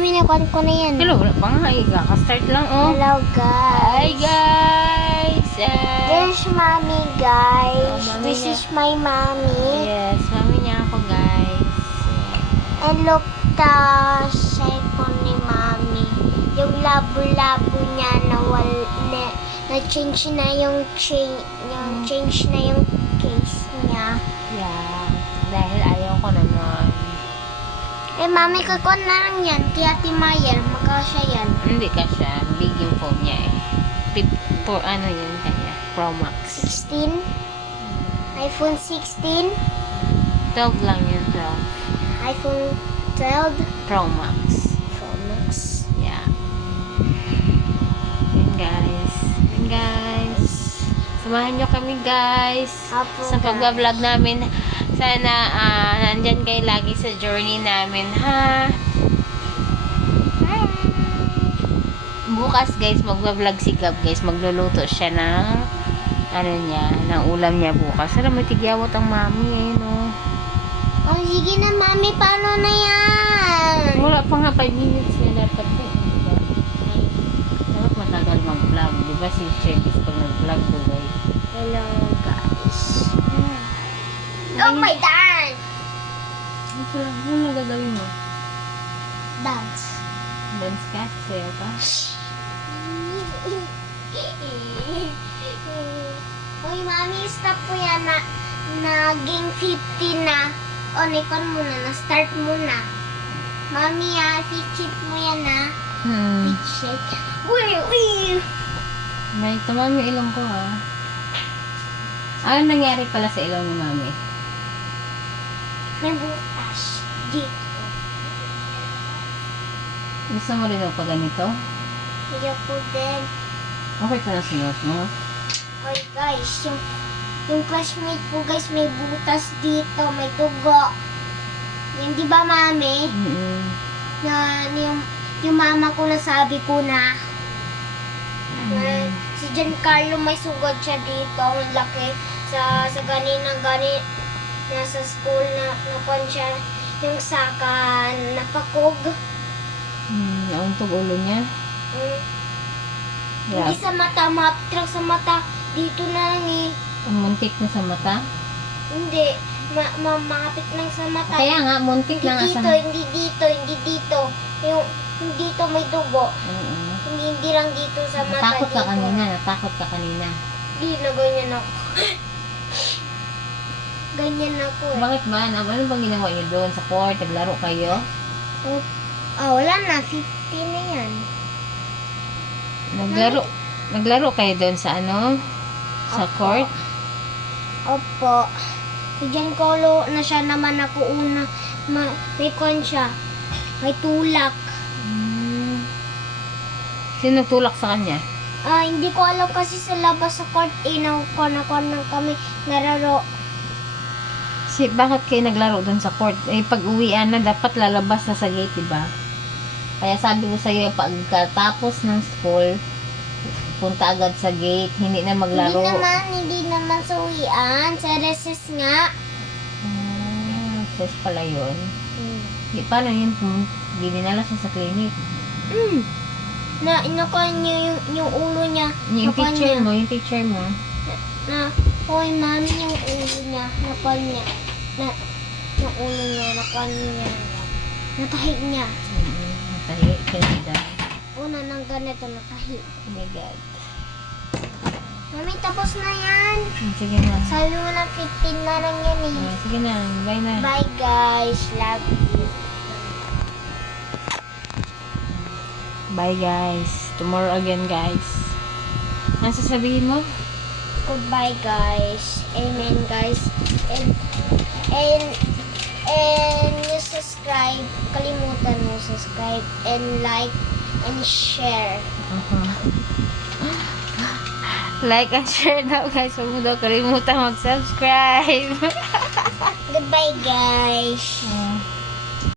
Mami, nakuha ko na yan. Hello, wala pa nga. Kaka-start lang, oh. Hello, Hi, guys. guys! There's mommy, guys. Oh, mommy This niya. is my mommy. Yes, mami niya ako, guys. And look, the cellphone ni mommy. Yung labo-labo niya na-change na yung change na yung case niya. Yeah, dahil ayaw ko naman. Eh, mami, kakon na lang yan. Kaya Timayer, magkasya yan. Hindi ka siya. Big yung phone niya, eh. Ano yun kanya? Pro Max. 16? iPhone 16? 12 lang yun, 12. iPhone 12? Pro Max. Pro Max. Yeah. Yun, guys. Yun, guys. Samahan nyo kami, guys. Apo, Sa pag-vlog namin. Sana nandyan kayo lagi sa journey namin, ha? Bukas, guys, mag-vlog si Gab, guys. Magluluto siya ng ng ulam niya bukas. Alam mo, tigyawat ang mami, eh, no? Oh, sige na, mami. Paano na yan? Wala pa nga 5 minutes na dapat, eh. Dapat matagal mag-vlog. Diba si Chekis pag nag-vlog, guys? Hello, guys. Oh my God! Ano na gagawin mo? Dance. Dance ka? Sayo ka? Uy, mami, stop po yan na naging 50 na. O, nikon muna na. Start muna. Mami, fit mo yan, Fit. Uy! May tumami yung ilong ko, ha? Ano nangyari pala sa ilong ni mami? May butas. Dito. Gusto mo rin pa ganito? Hindi po din. Okay pa na sinuot mo? Uy, guys, yung classmate ko, guys, may butas dito. May dugo. Yan, di ba, mami? Na yung mama ko nasabi ko na si Giancarlo may sugod siya dito, ang laki sa nasa school na napon siya yung saka napakog. Ang ulo niya? Hindi sa mata, maaptrak sa mata, dito na lang eh. Ang muntik na sa mata? Hindi, maapit lang sa mata. Kaya nga, muntik na nga sa mata. Hindi dito. Yung dito may dugo. Hindi lang dito sa mata. Natakot ka kanina. Hindi na ganyan ako. Ganyan ako eh. Bakit ba? Ano bang ginawa niyo doon sa court? Naglaro kayo? Wala na. 50 na yan. Naglaro kayo doon sa sa Opo. court? Opo. Si Giancarlo na siya naman ako una. May kon siya. May tulak. Sino nagtulak sa kanya? Hindi ko alam kasi sa labas sa court. Nakuha na kami nararo. Bakit kayo naglaro doon sa court? Pag uwian na, dapat lalabas na sa gate, diba? Kaya sabi ko sa'yo, pagkatapos ng school, punta agad sa gate, hindi na maglaro. Hindi naman sa uwian. Sa recess nga. Recess pala yun. Paano yun? Hindi dinala siya sa clinic. Nakuha niya yung ulo niya. Yung teacher mo. Hoy, mami, yung ulo niya. Nakuha niya. Yung ulo niya. Nakuha niya. Natahi niya. Natahi. Kanida. Una ng ganito, natahi. Oh my God. Mami, tapos na yan. Sige na. Sabi mo na 15 na lang yan eh. Sige na. Bye na. Bye guys. Love you. Bye guys. Tomorrow again guys. Ano sasabihin mo? Goodbye guys. Amen guys. And you subscribe. Kalimutan mo subscribe and like and share. Like and share daw guys. Huwag mo daw kalimutan mag-subscribe. Goodbye guys.